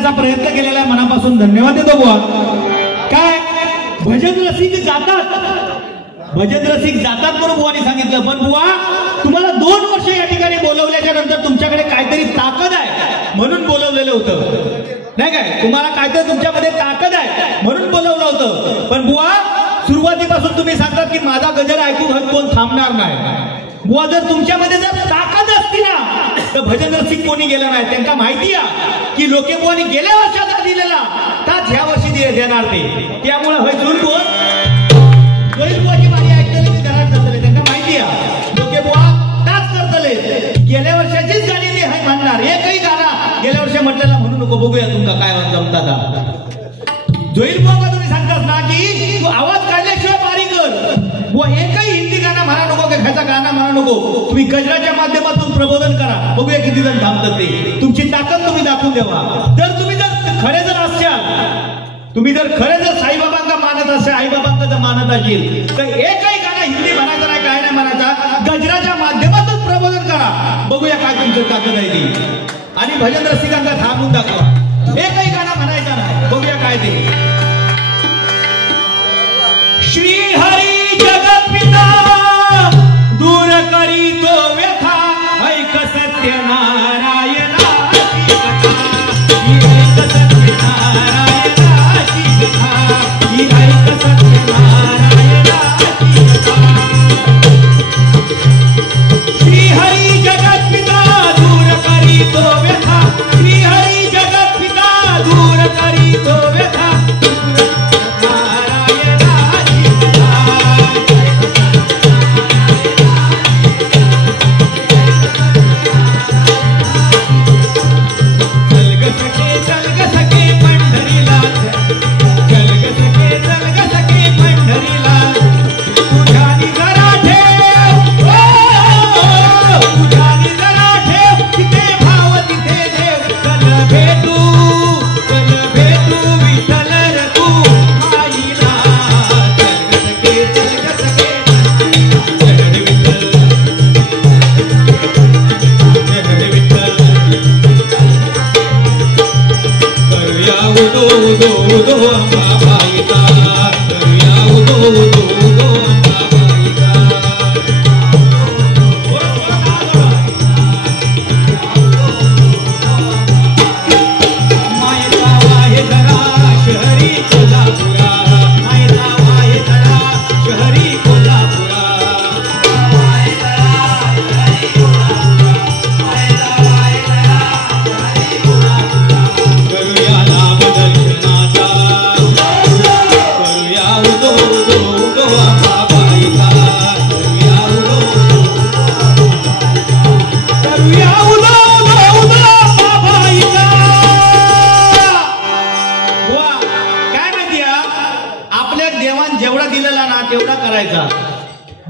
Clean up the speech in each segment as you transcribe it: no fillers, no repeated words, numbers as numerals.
देण्याचा प्रयत्न केलेला आहे, मनापासून धन्यवाद देतो बुवा. काय भजन रसिक जातात, भजन रसिक जातात म्हणून बुवानी सांगितलं. पण बुवा तुम्हाला 2 वर्ष या ठिकाणी बोलवल्याच्या नंतर तुमच्याकडे काहीतरी ताकद आहे म्हणून बोलवलेलं होतं, नाही काय? तुम्हाला काहीतरी तुमच्यामध्ये ताकद आहे म्हणून बोलवलं होतं. पण बुवा सुरुवातीपासून तुम्ही सांगतात की माझा गजल ऐकून कोण थांबणार नाही. बुवा जर तुमच्यामध्ये जर ताकद असती ना तर भजन रसिक कोणी गेलं नाही. त्यांना माहिती आहे की लोके बुवानी गेल्या वर्षाचा दिलेला ताच ह्या वर्षी देणार ते. त्यामुळे होय कोण बुवाची बारी ऐकतले ते घरात नसले. त्यांना माहिती आहे लोके बुवा ताच करतले. गेल्या वर्षाचीच गाणी ते हाय म्हणणार. एकही गाणं गेल्या वर्षी म्हटलेला म्हणू नको. बघूया तुमका काय जमतात. जोईल बुवा तुम्ही सांगतात ना की तू आवाज काढल्याशिवाय बारी कर. बुवा एकही हिंदी गाणं म्हणा नको, की खायचा गाणं म्हणा नको. तुम्ही गजराच्या माध्यमातून प्रबोधन करा. बघूया किती जण थांबतात ते. तुमची ताकद तुम्ही दाखवून द्यावा. जर तुम्ही खरे जर असाल, तुम्ही जर खरे जर साईबाबांना मानत असाल, आईबाबांना जर मानत असेल तर एकही गाणं हिंदी म्हणायचं नाही, काय नाही म्हणायचा. गजराच्या माध्यमातून प्रबोधन करा. बघूया काय तुमची ताकद आहे ती. आणि भजन रसिकांना थांबून दाखवा. एकही गाणं म्हणायचं नाही. बघूया काय ते. श्री हरी जगत्पिता दूर करी तो व्यथा, ऐक सत्य नारायणाची कथा. ऐक सत्य नारायणाची कथा. ऐक सत्य नारायणाची कथा. श्री हरी जगत्पिता दूर करी तो व्यथा. श्री हरी जगत्पिता दूर करी तो व्यथा.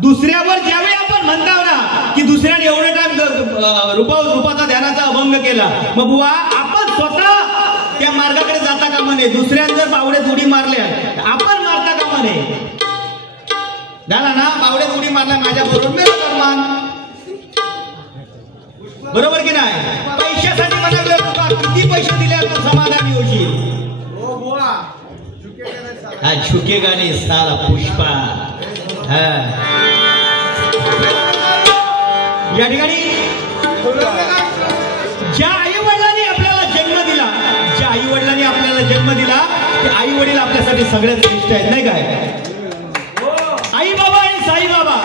दुसऱ्यावर ज्यावेळी आपण म्हणतो ना की दुसऱ्याने एवढा टाइम रूपाचा ध्यानाचा अभंग केला, मग बुवा आपण स्वतः त्या मार्गाकडे जाता का म्हणे. दुसऱ्याने जर बावड्यात उडी मारल्या आपण मारता का म्हणे. झाला ना, बावड्यात उडी मारल्या माझ्या बरोबर मेरा सन्मान. बरोबर की नाही. पैशासाठी म्हणाले तुका किती पैसे दिले तर समाधानी होशील. हा झुके गाणे सारा पुष्पा. या ठिकाणी ज्या आई वडिलांनी आपल्याला जन्म दिला, ज्या आई वडिलांनी आपल्याला जन्म दिला ते आई वडील आपल्यासाठी सगळ्यात श्रेष्ठ आहेत, नाही काय. आई बाबा आणि साई बाबा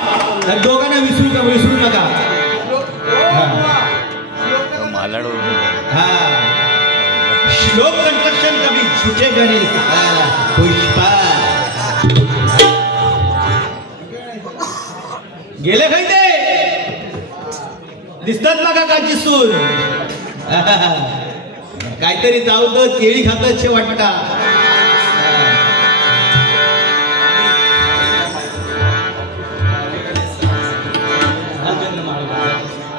या दोघांना विसरू नका. हा श्लोक कंस्ट्रक्शन कभी झुके गाणे पुष्पा. गेले काही ते दिसतात ना काकाची सूर. काहीतरी जाऊ तर केळी खाताचे वाटता.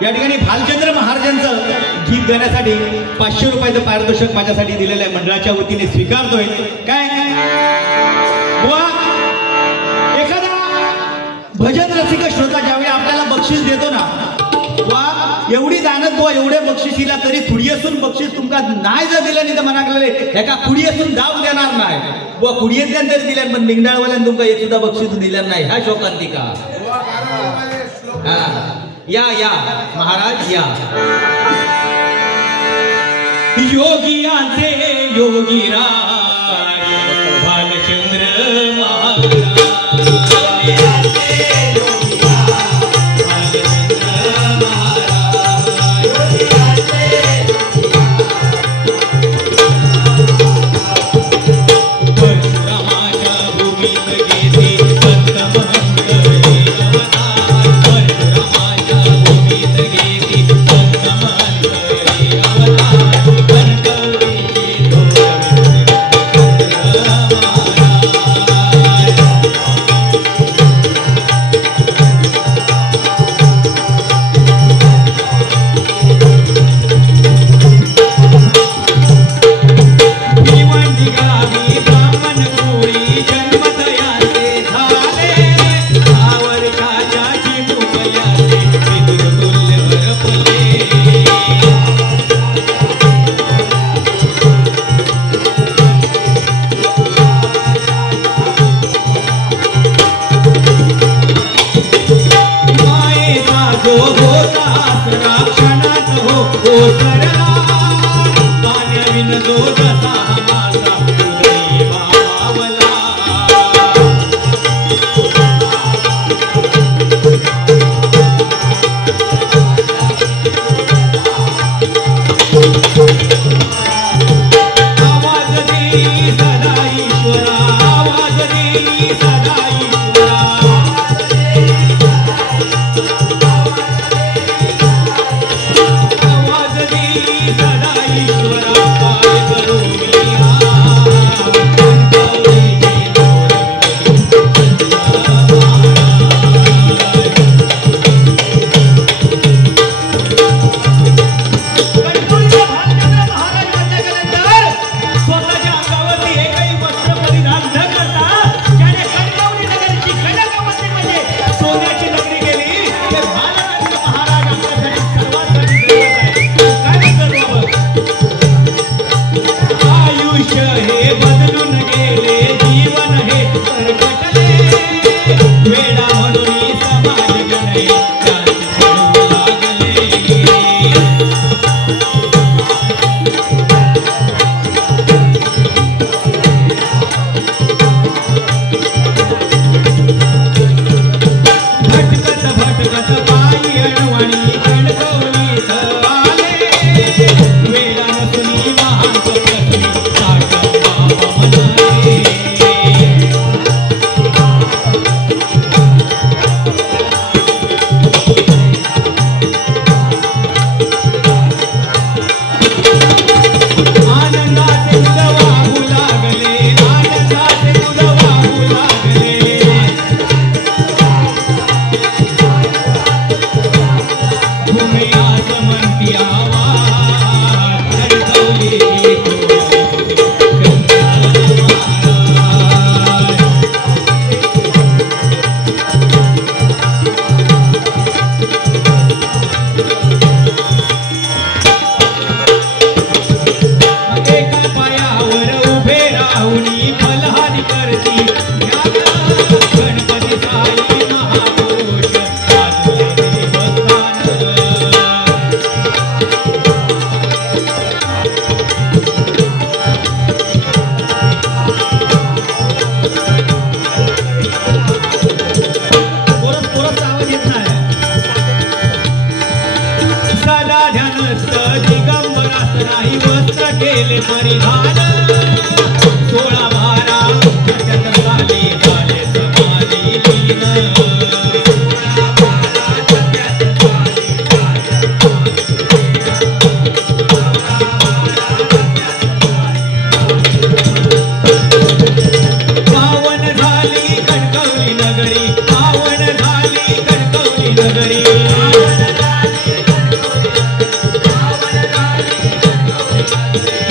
या ठिकाणी भालचंद्र महाराजांचं गीत गाण्यासाठी 500 रुपयाचं पारितोषिक माझ्यासाठी दिलेलं आहे. मंडळाच्या वतीने स्वीकारतोय. काय बुवा, एखादा भजन रसिक श्रोता ज्यावेळी आपल्याला बक्षीस देतो ना, वा एवढी दान बुवा एवढे बक्षिसीला तरी खुडी असून बक्षीस तुमका नाही जर दिलं नाही तर म्हणा लागले एका खुडी असून जाऊ देणार नाही बुवा खुडी येत्यान तरी दिल्यान पण निंगडाळवाल्यान तुमका एक सुद्धा बक्षीस दिलं नाही ह्या शोकांतिका या या महाराज या योगियांचे योगीराज भालचंद्र महाराज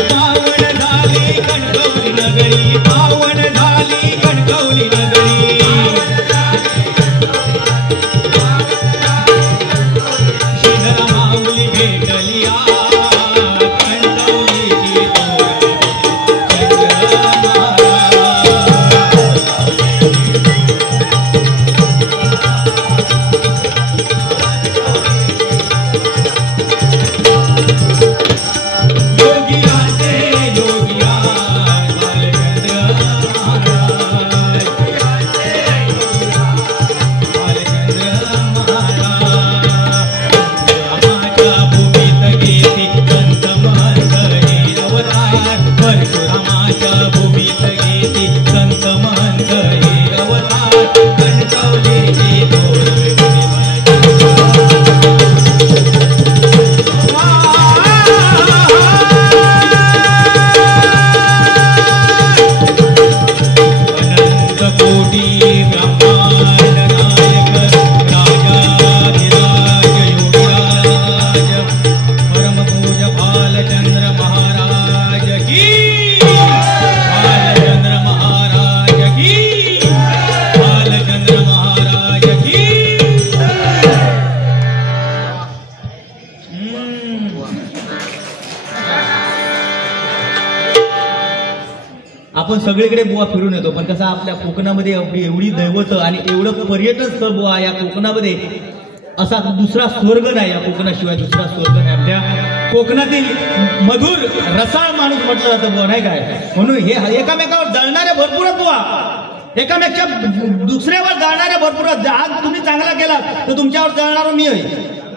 पावन झाली बालचंद्र महाराज की, बालचंद्र महाराज की, बालचंद्र महाराज की। आपण सगळीकडे बुवा फिरून येतो, पण कसं आपल्या कोकणामध्ये एवढी दैवत आणि एवढं पर्यटन स्थळ बुवा या कोकणामध्ये असा दुसरा स्वर्ग नाही, या कोकणाशिवाय दुसरा स्वर्ग नाही। आपल्या कोकणातील मधुर रसाळ माणूस म्हटलं जातं बुवा, नाही काय? म्हणून हे एकामेकावर जळणारे भरपूर बुवा, एकामेकाच्या दुसऱ्यावर जळणारे भरपूर। आज तुम्ही चांगला केला तर तुमच्यावर जळणार मी आहे,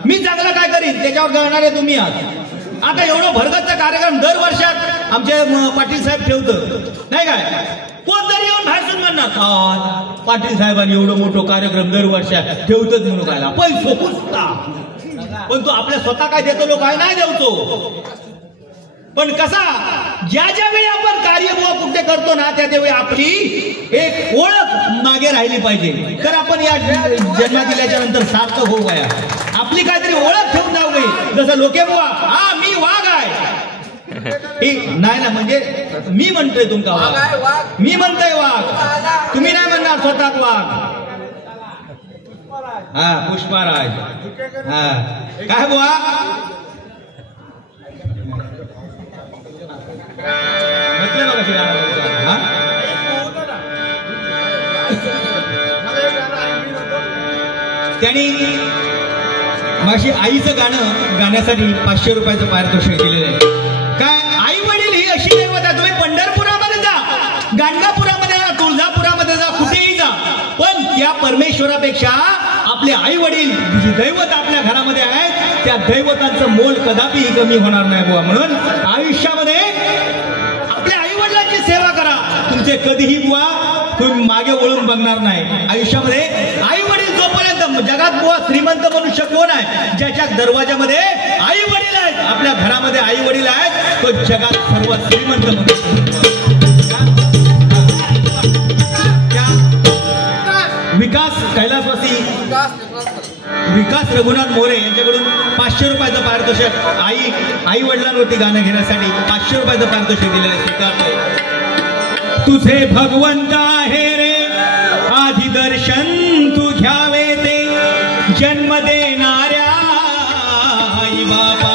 मी चांगला काय करीन त्याच्यावर जळणारे तुम्ही आहात। आता एवढं भरगतचा कार्यक्रम दर वर्षात आमचे पाटील साहेब ठेवतं, नाही काय? कोण तरी येऊन भाषण म्हणणार, पाटील साहेबांनी एवढं मोठं कार्यक्रम दर वर्षात ठेवतच म्हणून काय पैसो पुसता, पण तो आपल्या स्वतः काय देतो लोक काय नाही देवतो। पण कसा ज्या वेळी आपण कार्यबुवा कुठे करतो ना त्या वेळी आपली एक ओळख मागे राहिली पाहिजे, तर आपण या जन्म दिल्याच्या नंतर सार्थक होऊ गया, आपली काहीतरी ओळख ठेवून जाऊ गई। जसं लोके बुवा, हा मी वाघ आहे, नाही ना, म्हणजे मी म्हणतोय तुमका वाघ, मी म्हणतोय वाघ, तुम्ही नाही म्हणणार स्वतः वाघ। हा पुष्पाराज, हा काय बुवा म्हटलं बघा, त्यांनी माझी आईचं गाणं गाण्यासाठी 500 रुपयाचं पारितोषिक दिलेलं आहे। काय आई वडील ही अशी दैवत आहे, तुम्ही पंढरपुरामध्ये जा, गाणगापुरामध्ये जा, तुळजापुरामध्ये जा, कुठेही जा, पण त्या परमेश्वरापेक्षा आपले आई वडील जी दैवत आपल्या घरामध्ये आहेत त्या दैवतांचं मोल कदापि कमी होणार नाही बुवा। म्हणून आयुष्यामध्ये आपल्या आई वडिलांची सेवा करा, तुमचे कधीही बुवा तुम्ही मागे वळून बघणार नाही। आयुष्यामध्ये आई वडील जोपर्यंत जगात बुवा श्रीमंत मनुष्य कोण आहे, ज्याच्या दरवाजामध्ये आई वडील आहेत, आपल्या घरामध्ये आई वडील आहेत, तो जगात सर्वात श्रीमंत मनुष्य। विकास कैलासवासी विकास रघुनाथ मोरे यांच्याकडून 500 रुपयाचं पारितोषिक आई वडिलांवरती गाणं घेण्यासाठी 500 रुपयाचं पारितोषिक दिलेलं आहे। तुझे भगवंत आहे रे आधी दर्शन तू घ्यावे ते, जन्म देणाऱ्या आई बाबा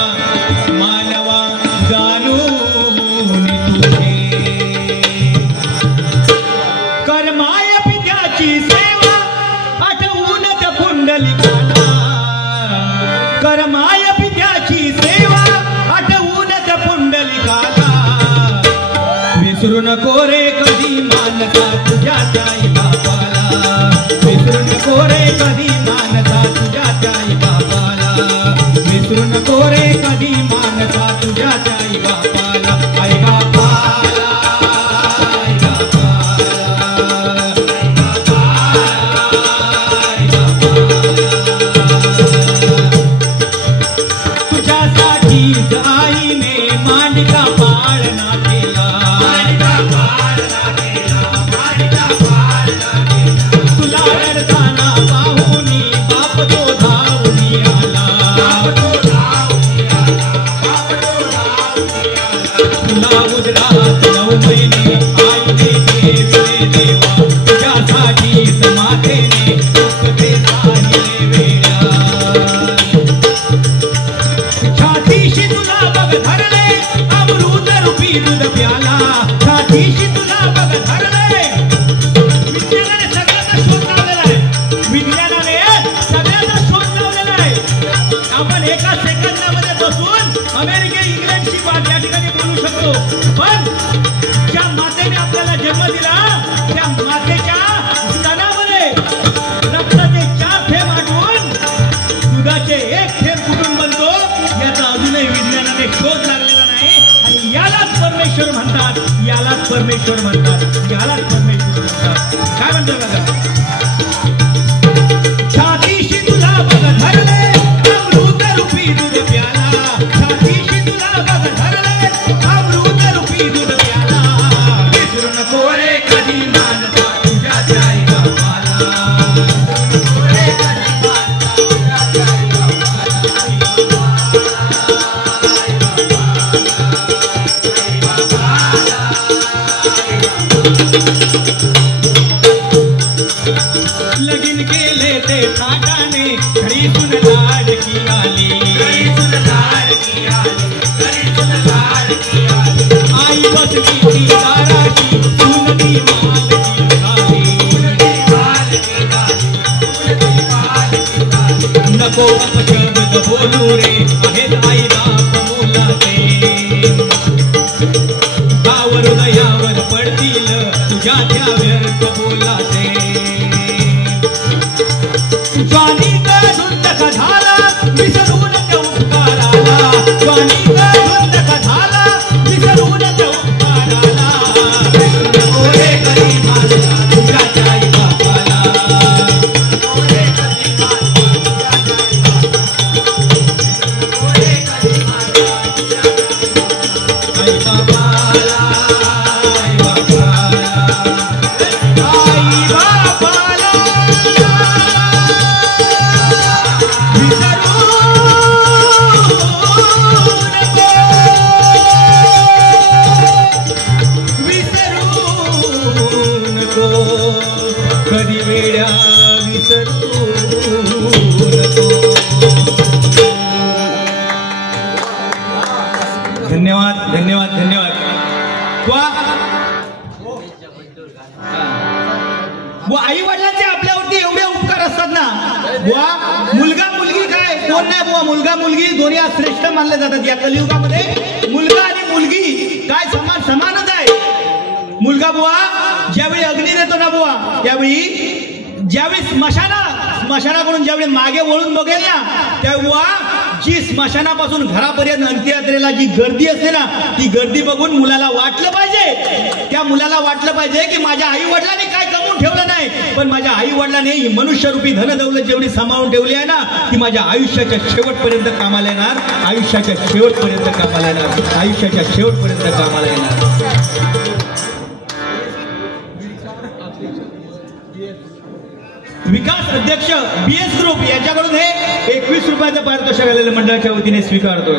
मानवा जाणून तुझे, कर्माय पित्याची सेवा आठवून त्या पुंडलिकाला, कर्माय पित्याची सेवा आठवून त्या पुंडलिकाला, विसरू नको रे कधी मानसा तुझ्या आई बाबाला, विसरू नको रे कधी मानसा तुझ्या आई बाबाला, विसरू नको रे कधी मानसा तुझ्या आई बाबाला, आई बाबाला, आई बाबाला, तुझ्यासाठी आईने मांडका पाळणा केला, तुला रडताना पाहुनी बाप तो धावून आला, तुला उदरात 9 महिने आईने ठेवले देवा, तुझ्यासाठीच मातेने दुःख राहिले वेड्या, छातीशी तुला बघ धरले अमृत रूपी दूध प्याला, छातीशी तुला बघ धरले। विज्ञानाने सगळ्याचा शोध लावलेला आहे, विज्ञानाने सगळ्याचा शोध लावलेला आहे। आपण एका सेकंदामध्ये बसून अमेरिका इंग्लंडची बात या ठिकाणी बोलू शकतो, पण ज्या मातेने आपल्याला जन्म दिला त्या मातेच्या स्तनामध्ये रक्ताचे 4 थेंब आटवून दुधाचे 1 थेंब कुठून बनतो याचा अजूनही विज्ञानाने शोध लागलेला नाही, आणि यालाच परमेश्वर म्हणतात, यालाच परमेश्वर म्हणतात, यालाच परमेश्वर म्हणतात। काय म्हणतो बघा, छातीशी तुला बघ धरले अमृत रूपी दूध प्याला, छातीशी तुला बघ धरले अमृत रूपी दूध प्याला, विसरू नको रे कधी मानसा तुझ्या आई बाबाला, लगीन केले ते थाटाने घरीतून लाडकी आली आई बसली ती दाराची सुनती मालकी नको अपशब्द बोलू रे आहेत आई बाप मोलाचे गावर हृदयावर पडतील तुझ्या त्या व्यर्थ बोलाचे ज्वानी का धुंद का झाला विसरून त्या उपकाराला ज्वानी का धुंद का झाला विसरून त्या उपकाराला ओरे कधी मानला तुझ्या आई बापाला ओरे कधी मानला ओरे कधी मानला आई बापाला आई बापाला आई बापाला कधी वेड्या विसरू नको. धन्यवाद धन्यवाद धन्यवाद. आई वडिलांचे आपल्यावरती एवढे उपकार असतात ना बुवा. मुलगा मुलगी काय कोण नाही बुवा. मुलगा मुलगी दोन्ही श्रेष्ठ मानले जातात या कलियुगामध्ये. मुलगा आणि मुलगी काय समानच आहे. मुलगा बुवा ज्यावेळी अग्नी देतो ना बुवा त्यावेळी ज्यावेळी स्मशानाकडून ज्यावेळी मागे वळून बघेल ना त्यावेळी बुवा जी स्मशानापासून घरापर्यंत अंत्ययात्रेला जी गर्दी असते ना ती गर्दी बघून मुलाला वाटलं पाहिजे. त्या मुलाला वाटलं पाहिजे की माझ्या आई वडिलांनी काय कमवून ठेवलं नाही पण माझ्या आई वडिलांनी ही मनुष्यरूपी धनदौलत जेवढी सांभाळून ठेवली आहे ना ती माझ्या आयुष्याच्या शेवटपर्यंत कामाला येणार. आयुष्याच्या शेवटपर्यंत कामाला येणार. आयुष्याच्या शेवटपर्यंत कामाला येणार. विकास अध्यक्ष BS ग्रुप यांच्याकडून हे 21 रुपयाचं पारितोषिक आलेलं मंडळाच्या वतीने स्वीकारतोय.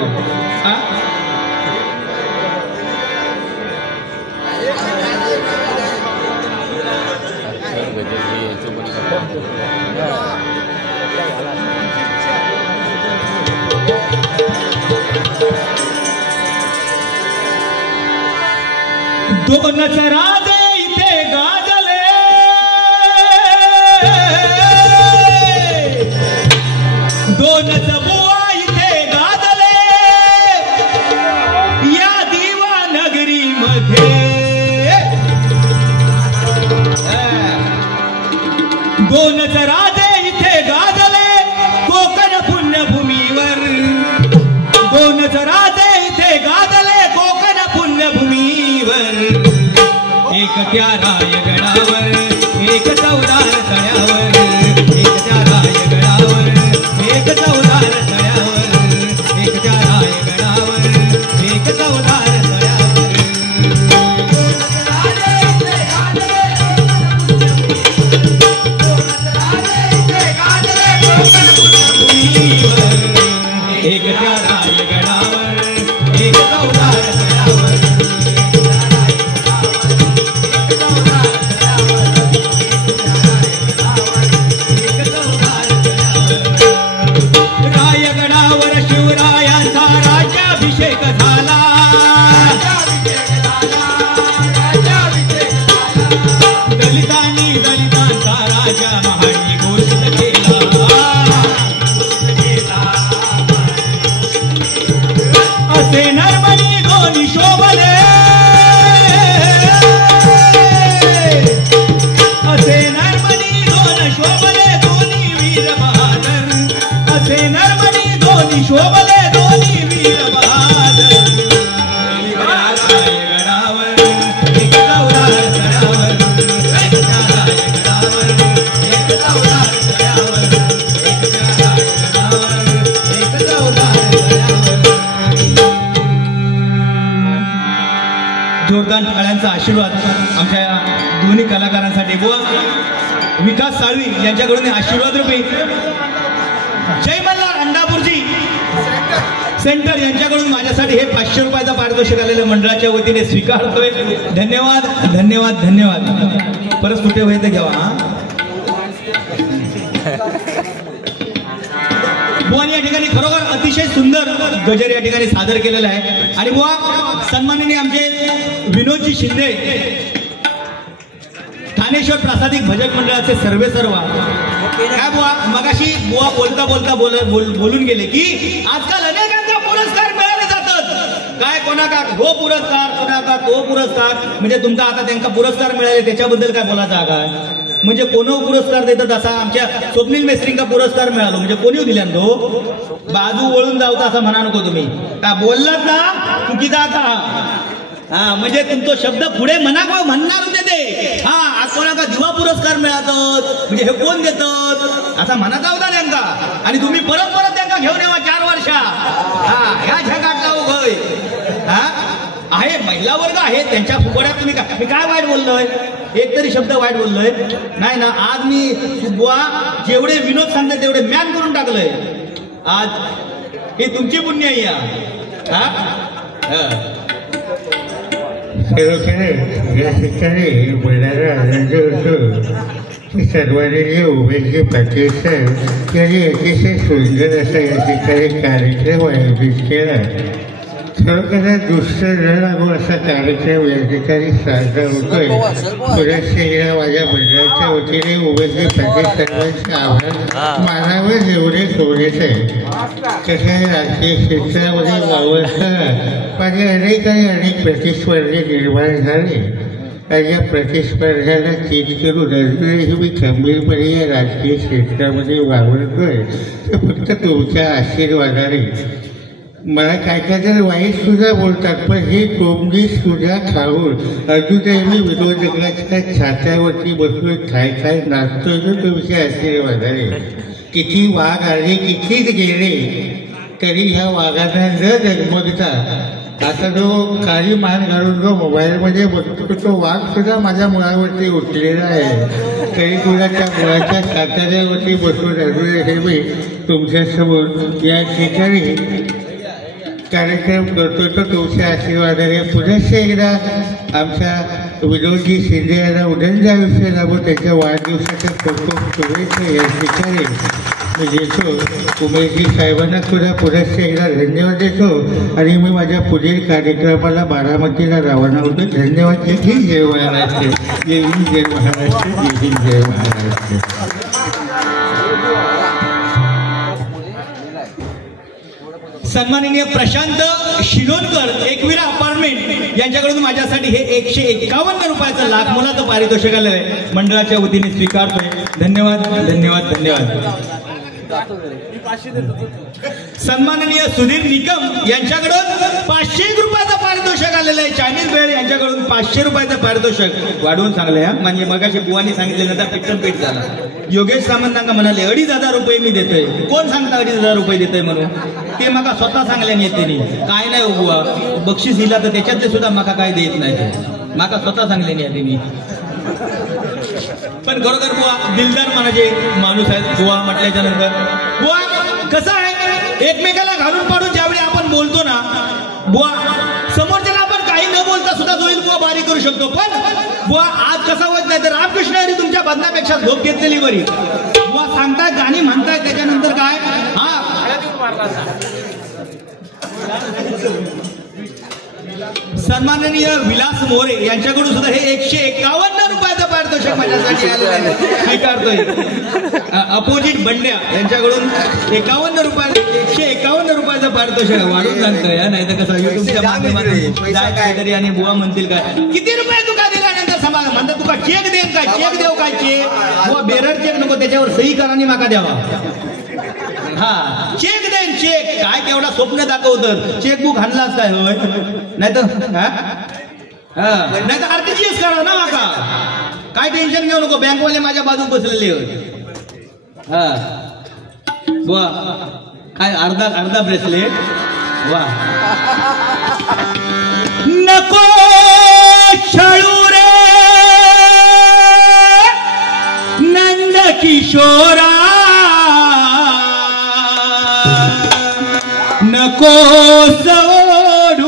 दोनच राजे इथे गाजले दोनच बुवा इथे गाजले या दिवा नगरी मध्ये. दोनच राजे इथे गाजले कोकण पुण्यभूमीवर. दोनच राजे इथे गाजले कोकण पुण्यभूमीवर. एक त्या रायगडावर एक चौदार तळ्यावर. एक त्या रायगडावर एक चौदार तळ्यावर. एक त्या रायगडावर एक चौदार तळ्यावर. एक त्या रायगडावर एक चौदार तळ्यावर. रायगडावर शिवरायांचा राज्याभिषेक झाला. दलितांनी दलितांचा राजा महाराणी घोषित केला. असे नरमणी दोन्ही शोभले. असे नरमणी दोन शोभले दोन्ही वीर बहादर. असे नरमणी दोन्ही शोभले दोन्ही वीर बहादर. रायगडावर एक चौदार तळ्यावर. एक त्या रायगडावर एक चौदार तळ्यावर. एक त्या रायगडावर एक चौदार तळ्यावर. जोरदार टाळ्यांचा आशीर्वाद आमच्या दोन्ही कलाकारांसाठी व विकास साळवी यांच्याकडून आशीर्वाद रूपी जय मल्हार अंडापूरजी सेंटर यांच्याकडून माझ्यासाठी हे 500 रुपयाचं पारितोषिक आलेलं मंडळाच्या वतीने स्वीकारतोय. धन्यवाद धन्यवाद धन्यवाद. परत कुठे व्हायचं घ्यावा. बुवा या ठिकाणी खरोखर अतिशय सुंदर गजर या ठिकाणी सादर केलेला आहे. आणि बुवा सन्माननीय आमचे विनोदजी शिंदे ठाणेश्वर प्रासादिक भजन मंडळाचे सर्वेसर्वा. काय बुवा मगाशी बुवा बोलता बोलता बोलून गेले की आजकाल अनेकांना पुरस्कार मिळाले जातात. काय कोणाका हो पुरस्कार कोणाका तो पुरस्कार. म्हणजे तुमचा आता त्यांना पुरस्कार मिळाले त्याच्याबद्दल काय बोलायचा काय. म्हणजे कोण पुरस्कार देतात असा आमच्या स्वप्नील मेस्त्रींका पुरस्कार मिळालो म्हणजे कोणी दिल्या तो बाजू वळून जावता असं म्हणा नको तुम्ही. का बोललात ना चुकीचा का. हा म्हणजे तुमचा शब्द पुढे म्हणणार होते ते. हा कोणाका दिवा पुरस्कार मिळातात म्हणजे हे कोण देतात असा म्हणत होता त्यांना. आणि तुम्ही परत परत त्यांना घेऊन येवा 4 वर्षा. हा ह्या झगाटला उभय. हा आहे महिला वर्ग आहे त्यांच्या फुकड्यात तुम्ही काय मी काय वाईट बोललोय. एक तरी शब्द वाईट बोललोय नाही ना. आज मी बुवा जेवढे विनोद सांगतात तेवढे मॅन करून टाकलंय. आज हे तुमची पुण्य आहे. हा या ठिकाणी बोलणारा आनंद होतो की सर्वांनी जे उमेदजी पाटील साहेब यांनी अतिशय सुंदर असा या ठिकाणी कार्यक्रम आयोजित केला. खरोखर दुसरं न लागू असा कार्यक्रम या ठिकाणी साजरा होतोय. पुरस्कार एकदा माझ्या मंडळाच्या वतीने उमेदजी पाटील साहेबांचे आभार मानावर एवढे थोडेच आहे. कसं आहे राजकीय क्षेत्रामध्ये वावरताना माझे अनेक प्रतिस्पर्धी निर्माण झाले. आणि या प्रतिस्पर्ध्याला चीज करून अजूनही मी खंबीरपणे या राजकीय क्षेत्रामध्ये वावरतोय. तर फक्त तुमच्या आशीर्वादाने. मला काय काय जर वाईट सुद्धा बोलतात पण हे कोंबडी सुद्धा खाऊन अजूनही मी विरोधकाच्या छात्यावरती बसून काय नाचतोय तर तुमच्या आशीर्वादाने. किती वाघ आले कितीच गेले तरी ह्या वाघांना न डगमगता आता जो काळी मान घालून जो मोबाईलमध्ये बघतो तो वाघ सुद्धा माझ्या मुळावरती उठलेला आहे. तरी तुला त्या मुळाच्या छात्यावरती बसून अजूनही मी तुमच्यासमोर या ठिकाणी कार्यक्रम करतो. तो तुमच्या आशीर्वादाने पुनश्च एकदा आमच्या विनोदजी शिंदे यांना उदंड आयुष्य लाभो त्यांच्या वाढदिवसाच्या खूप शुभेच्छा या ठिकाणी मी देतो. उमेशजी साहेबांना सुद्धा पुनश्च एकदा धन्यवाद देतो. आणि मी माझ्या पुढील कार्यक्रमाला बारामतीला रवाना होतो. धन्यवाद. जय हिंद जय महाराष्ट्र. जय हिंद जय महाराष्ट्र. जय हिंद जय महाराष्ट्र. सन्माननीय प्रशांत शिनोणकर एकविरा अपार्टमेंट यांच्याकडून माझ्यासाठी हे 151 रुपयाचं लाख मोलाचं पारितोषिक आलेलं आहे. मंडळाच्या वतीने स्वीकारतोय. धन्यवाद धन्यवाद धन्यवाद. सन्माननीय सुधीर निकम यांच्याकडून 500 रुपयाचं पारितोषिक आलेलं आहे. चायनीज बेळ यांच्याकडून 500 रुपयाचं पारितोषिक वाढवून सांगले. म्हणजे मगाशी बुवानी सांगितलेलं पिक्चर पेट झाला. योगेश सामंतांना म्हणाले 2,500 रुपये मी देतोय. कोण सांगता 2,500 रुपये देतोय म्हणून. ते मका स्वतः सांगल्याने येते काय नाही बुवा बक्षीस दिला तर त्याच्यातले सुद्धा मका काय देत नाही. माका स्वतः सांगल्याने येते मी. पण खरोखर बुवा दिलदार मनाचे माणूस आहेत. बुवा म्हटल्याच्या नंतर बुवा कसं आहे एकमेकाला घालून पाडून ज्यावेळी आपण बोलतो ना बुवा समोरच्याला आपण काही न बोलता सुद्धा जोईल बुवा बारी करू शकतो. पण बुवा आज कसा होत नाही तर रामकृष्ण हरी तुमच्या बदनापेक्षा झोप घेतलेली बरी. बुवा सांगताय गाणी म्हणताय त्याच्यानंतर काय हा सन्माननीय विलास मोरे यांच्याकडून सुद्धा हे 151 रुपयाचं पारितोषिक माझ्यासाठी आलेलं आहे. स्वीकारतोय. अपोजिट बंड्या यांच्याकडून 51 रुपयाचं पारितोषिक वाढून सांगतोय. नाही तर कसं युट्यूबच्या माध्यमातून काहीतरी आणि बुवा म्हणतील काय किती रुपये तुका दिल्यानंतर समाज म्हणतात तुका चेक देईन काय चेक देऊ काय चेक बुवा बेरर चेक नको त्याच्यावर सही करा आणि माका द्यावा. हा चेक देईन चेक काय केवढा स्वप्न दाखवतं. चेकबुक आणलाच काय होय नाही तर नाही तर RTGS करा ना माका. काय टेन्शन घेऊ नको बँकवाले माझ्या बाजूक बसलेले होत. हा बुवा काय अर्धा ब्रेसलेट वा नको छळू रे नंद किशोरा नको सोडूवेनी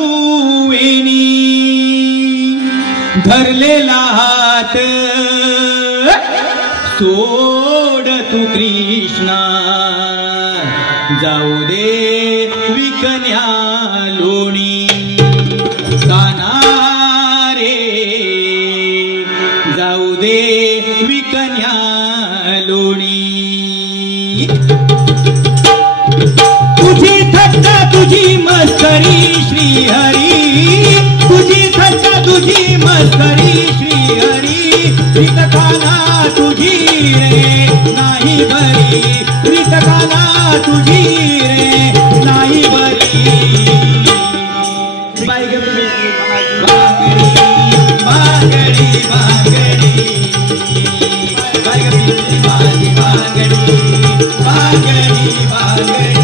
धरलेला हात सोड तू कृष्णा जाऊ दे विकन्या लोणी काना रे जाऊ दे विकन्या लोणी तुझी थट्टा तुझी मस्करी श्रीहरी तुझी थट्टा तुझी मस्करी श्रीहरी प्रीतखाना तुझी रे नाही बरी प्रीतखाना तुझी रे नाही बरी बांगडी बांगडी बांगडी बांगडी बांगडी बांगडी बांगडी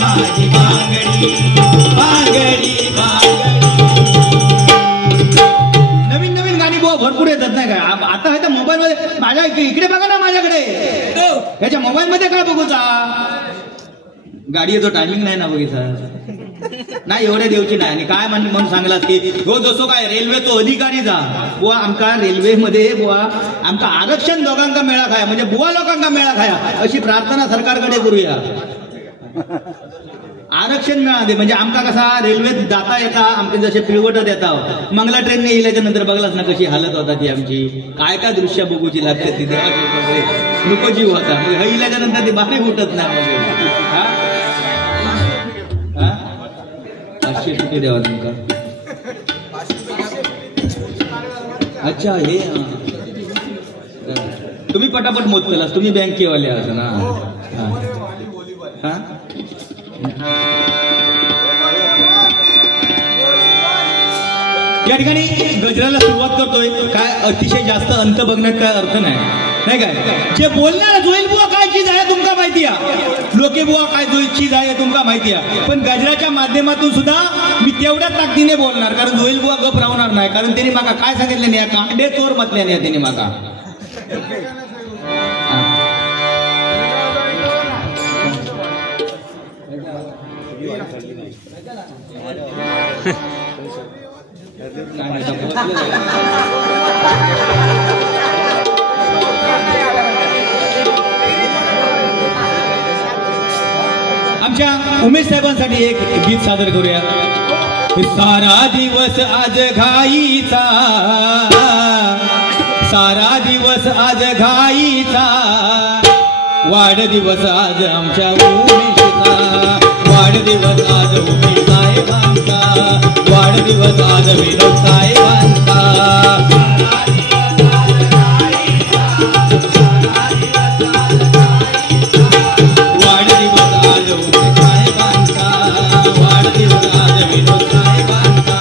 माझी बांगडी बांगडी नवीन नवीन गाणी बुवा भरपूर येतात नाही काय आता आहे त्या मोबाईल मध्ये माझ्या इकडे बघा ना माझ्याकडे ह्याच्या मोबाईल मध्ये काय बघूचा गाडी येतो टायमिंग नाही ना बघितला नाही एवढ्या देवची नाही आणि काय म्हणून सांगलास की हो जसो काय रेल्वेचो अधिकारी जा बुवा आमका रेल्वेमध्ये बुवा आमका आरक्षण दोघांका मेळा खाया म्हणजे बुवा लोकांका मेळा खाया अशी प्रार्थना सरकारकडे करूया आरक्षण मिळाले म्हणजे आमका कसा रेल्वेत जाता येता आमचे जसे पिळवटत येता मंगला ट्रेनने येल्याच्या नंतर बघलाच ना कशी हालत होता ती आमची काय काय दृश्य बघूची लागते ती नको जीव होता म्हणजे इल्याच्या नंतर ती बाहेर उठत नाही पाचशे टक्के द्यावा तुमका अच्छा हे तुम्ही पटापट मोत केलास तुम्ही बँकेवाले आहात ना या ठिकाणी गजराला सुरुवात करतोय काय अतिशय जास्त अंत बघण्यात काय अर्थ नाही काय जे बोलणार जोईल बुवा काय चीज आहे तुमका माहिती आहे लोके बुवा काय चीज आहे तुमका माहिती आहे पण गजराच्या माध्यमातून सुद्धा मी तेवढ्या ताकदीने बोलणार कारण जोईल बुवा गप राहणार नाही कारण त्यांनी माका काय सांगितले नाही कांडे चोर म्हटले नाही त्यांनी माका आमच्या उमेश साहेबांसाठी एक गीत सादर करूया सारा दिवस आज घाईचा सारा दिवस आज घाईचा वाढदिवस आज आमच्या उमेशचा वाढदिवस आज उमेश साहेबांचा वाढदिवस आज विनोद साहेबांचा वाढदिवस आज उमेश साहेबांचा वाढदिवस आज विनोद साहेबांचा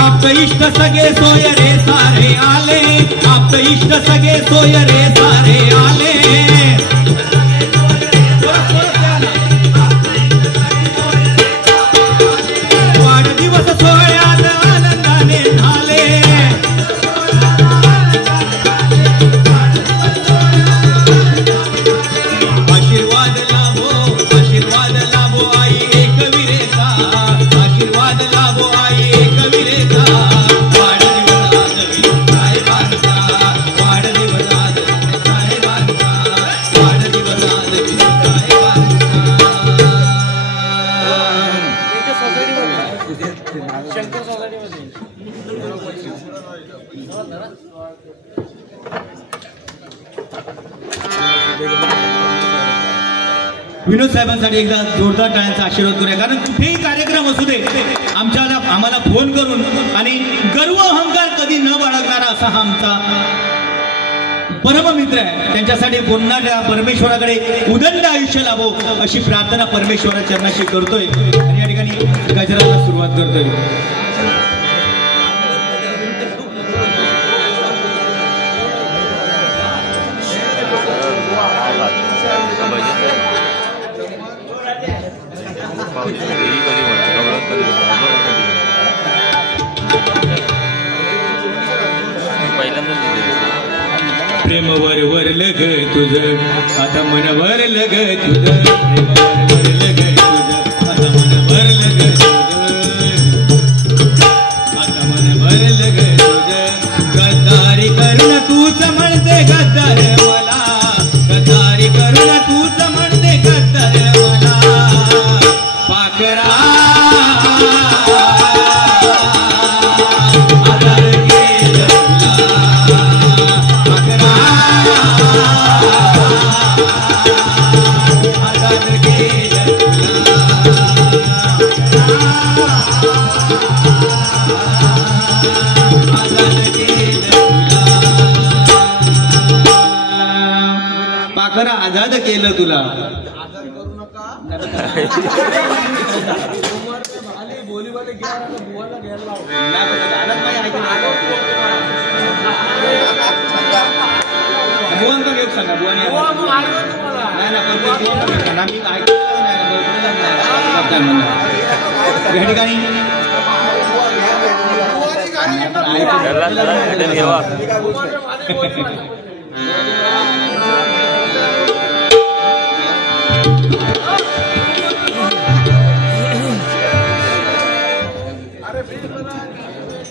आप इष्ट सगळे सोय रे सारे आले आप इष्ट सगळे सोय रे सारे आले वाढदिवस सोहळ्यात आनंदाने झाले आशीर्वाद लाभो आई एक विरेचा आशीर्वाद लाभो आई एक विरेचा वाढदिवस आज विनोद साहेबांचा वाढदिवस आज विनोद साहेबांचा वाढदिवस आज विनोद साहेबांचा शंकर सोसायटीमध्ये विनोद साहेबांसाठी एकदा जोरदार टाळ्यांचा आशीर्वाद करूया कारण कुठेही कार्यक्रम असू दे आम्हाला फोन करून आणि गर्व अहंकार कधी न बाळगणारा असा हा आमचा परममित्र आहे त्यांच्यासाठी पुन्हा त्या परमेश्वराकडे उदंड आयुष्य लाभो अशी प्रार्थना परमेश्वराच्या चरणाशी करतोय आणि या ठिकाणी गजराला सुरुवात करतोय पहिल्यांदाच प्रेम वरल ग तुझं आता मन वरल ग तुझं प्रेम वरल ग तुझं आता मन वरल ग तुझं आता मन वरल ग तुझं गद्दारी करून तूच म्हणते गद्दार मला गद्दारी करून तूच म्हणते गद्दार मला पाखरा पाखरा आझाद केलं तुला बुवान पण एक सांगा बुवाने या ठिकाणी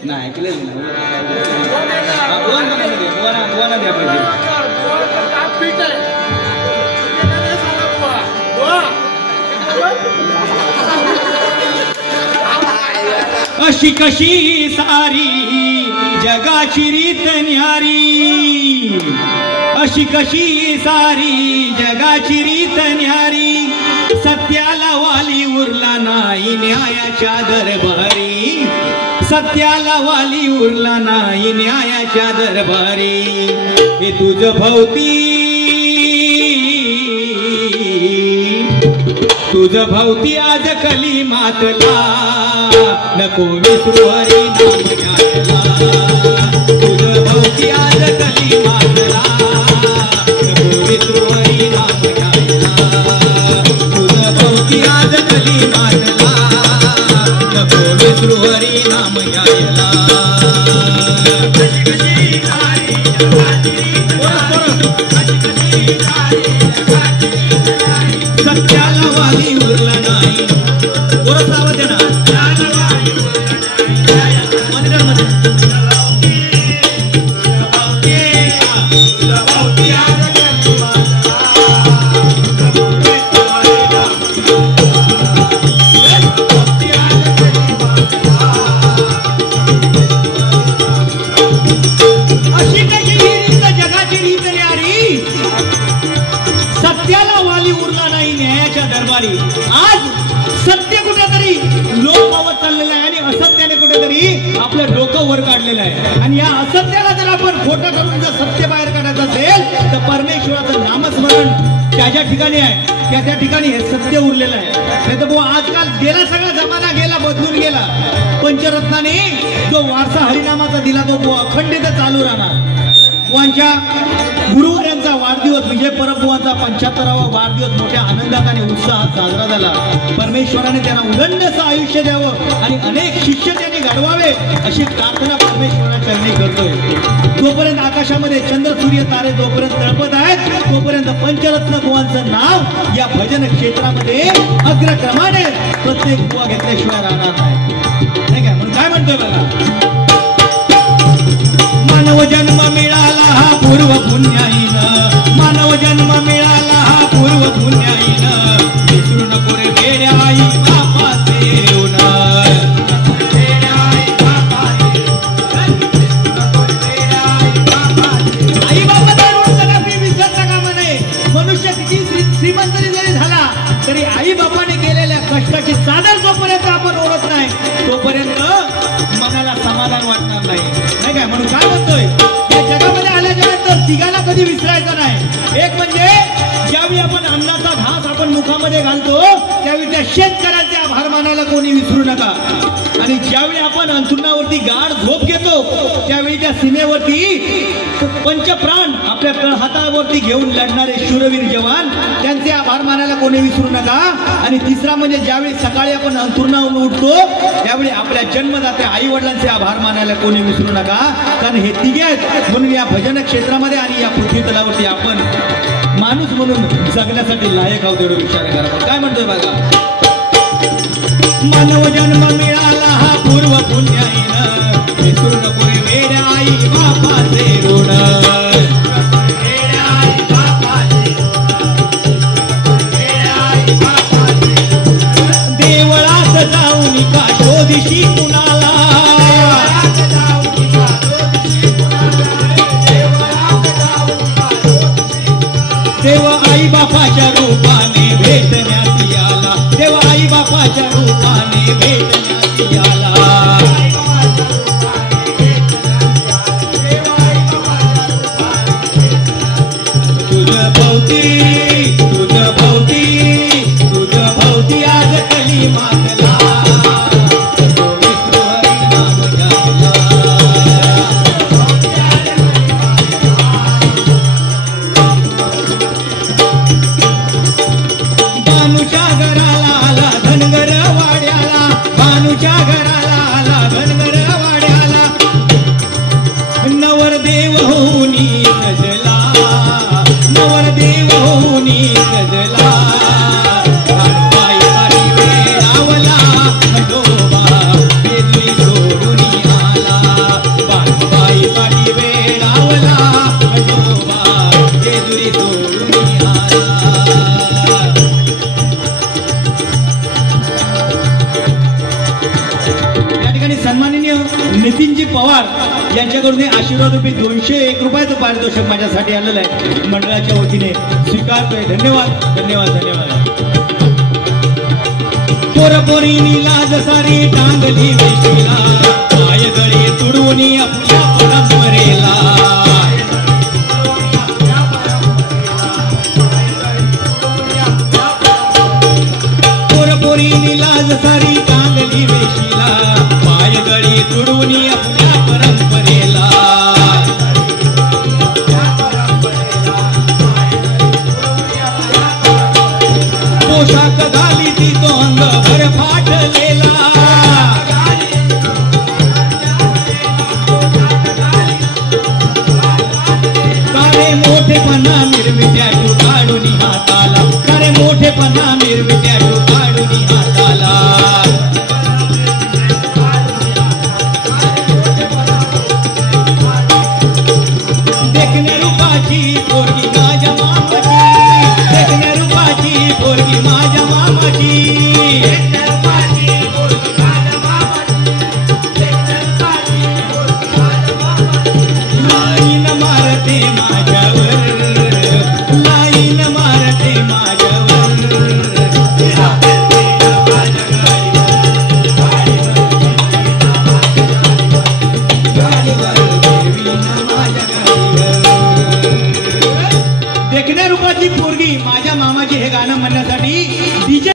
नाही ऐकलं बुवाना द्या पाहिजे अशी कशी सारी जगाची रीत न्यारी अशी कशी सारी जगाची रीत न्यारी सत्याला वाली उरला नाही न्यायाच्या दरबारी सत्याला वाली उरला नाही न्यायाच्या दरबारी हे तुझं भवती आज कली मातला नको विसरू हरी नाम घ्यायला तुझं भवती आज कली मातला नको विसरू हरी नाम घ्यायला तुझं भवती आज कली मातला नको विसरू हरी नाम घ्यायला सत्याला वाली उरला नाही बोलत आवाज आहे ना अशी कशी रीत जगाची रीत न्यारी सत्याला वाली उरला नाही न्यायाच्या दरबारी आज सत्य कुठेतरी लोक पावत चाललेलं आहे आणि असत्याने कुठेतरी आपलं डोकं वर काढलेलं आहे आणि या असत्याला जर आपण खोटं करून जर सत्य बाहेर काढायचं असेल तर परमेश्वराचं नामस्मरण त्या ठिकाणी आहे त्या ठिकाणी हे सत्य उरलेलं आहे नाही तर आजकाल गेला सगळा जमाना गेला बदलून गेला पंचरत्नाने जो वारसा हरिनामाचा दिला तो अखंडित चालू राहणार बुवांच्या गुरुवारांचा वाढदिवस विजय परब बुवांचा 75वा वाढदिवस मोठ्या आनंदात आणि उत्साहात साजरा झाला परमेश्वराने त्यांना उदंड असं आयुष्य द्यावं आणि अनेक शिष्य त्यांनी घडवावे अशी प्रार्थना परमेश्वराच्या चरणी करतोय जोपर्यंत आकाशामध्ये चंद्र सूर्य तारे जोपर्यंत तळपत आहेत तोपर्यंत पंचरत्न बुवांचं नाव या भजन क्षेत्रामध्ये अग्रक्रमाने प्रत्येक बुवा घेतल्याशिवाय राहणार नाही काय म्हणून काय म्हणतोय बघा मानव जन्म मिळाला हा पूर्व पुण्याईनं मानव जन्म मिळाला हा पूर्व पुण्याईनं विसरू नको रे वेड्या आई बापाचे ऋण आई बापाचा ऋण कदापि विसरता कामा नये मनुष्य किती श्रीमंत जरी झाला तरी आई बापाने केलेल्या कष्टाची चादर जोपर्यंत आपण ओळख नाही तोपर्यंत मनाला समाधान वाटणार नाही काय म्हणून काय म्हणतोय या जगामध्ये आल्याच्यानंतर तिघांना कधी विसरायचं नाही एक म्हणजे ज्यावेळी आपण अन्नाचा घास आपण मुखामध्ये घालतो त्यावेळी त्या शेतकऱ्यांचे आभार मानायला कोणी विसरू नका आणि ज्यावेळी आपण अंथरुणावरती गाढ झोप घेतो त्यावेळी त्या सीमेवरती पंचप्राण आपल्या हातावरती घेऊन लढणारे शूरवीर जवान त्यांचे आभार मानायला कोणी विसरू नका. आणि तिसरा म्हणजे ज्यावेळी सकाळी आपण अंथरुणावरून उठतो त्यावेळी आपल्या जन्मदात्या आई वडिलांचे आभार मानायला कोणी विसरू नका. कारण हे तिघे आहेत म्हणून या भजन क्षेत्रामध्ये आणि या पृथ्वी तलावरती आपण माणूस म्हणून जगण्यासाठी लायक आहोत एवढं विचार करा. काय म्हणतोय बघा, मानव जन्म मिळाला हा पूर्व पुण्याईनं विसरू नको रे वेड आई बापाचे ऋण. देवळात जाऊन का शोधिशी कुणाला, देव आई बापाच्या रूपाने भेटण्यात आला, देव आई बापाच्या रूपाने भेटण्यात आला. तुझं भोवती आज कली मागला, तो विष्णू हरी नाम घ्यायला. भानुच्या घराला आला धनगर वाड्याला, भानुच्या घराला आला धनगर वाड्याला. नवरदेव होऊनी सजला, नवरदेव होऊनी सजला. भानुबाई पाठी वेळावला खंडोबा जेजुरी सोडून आला. भानुबाई पाठी वेळावला खंडोबा जेजुरी सोडून आला. या ठिकाणी सन्माननीय नितीनजी पवार यांच्याकडून आशीर्वाद रुपये 201 रुपयाचं पारितोषिक माझ्यासाठी आलेलं आहे. मंडळाच्या वतीने स्वीकारतोय. धन्यवाद धन्यवाद धन्यवाद. पोरपोरीनी लाज सारी टांगली वेशीला, पाय गळी तुडवून आपल्या परंपरेला. पोरपोरीनी लाज सारी टांगली वेशीला, पाय गळी तुडवून आपल्या परंपरेला. पोशाख घाली ती तो अंग भर फाटलेला, कारे मोठेपणा निर्मित्या काढून हाताला, कारे मोठेपणा निर्मित्या काढून हाताला. देखण्या रूपाची पोरगी माझ्या मामाची, देखण्या रूपाची पोरगी माझ्या मामाची. लाईन मारते माझ्यावर, लाईन मारते माझ्यावर. देखण्या रूपाची पोरगी माझ्या मामाची हे गाणं म्हणण्यासाठी डीजे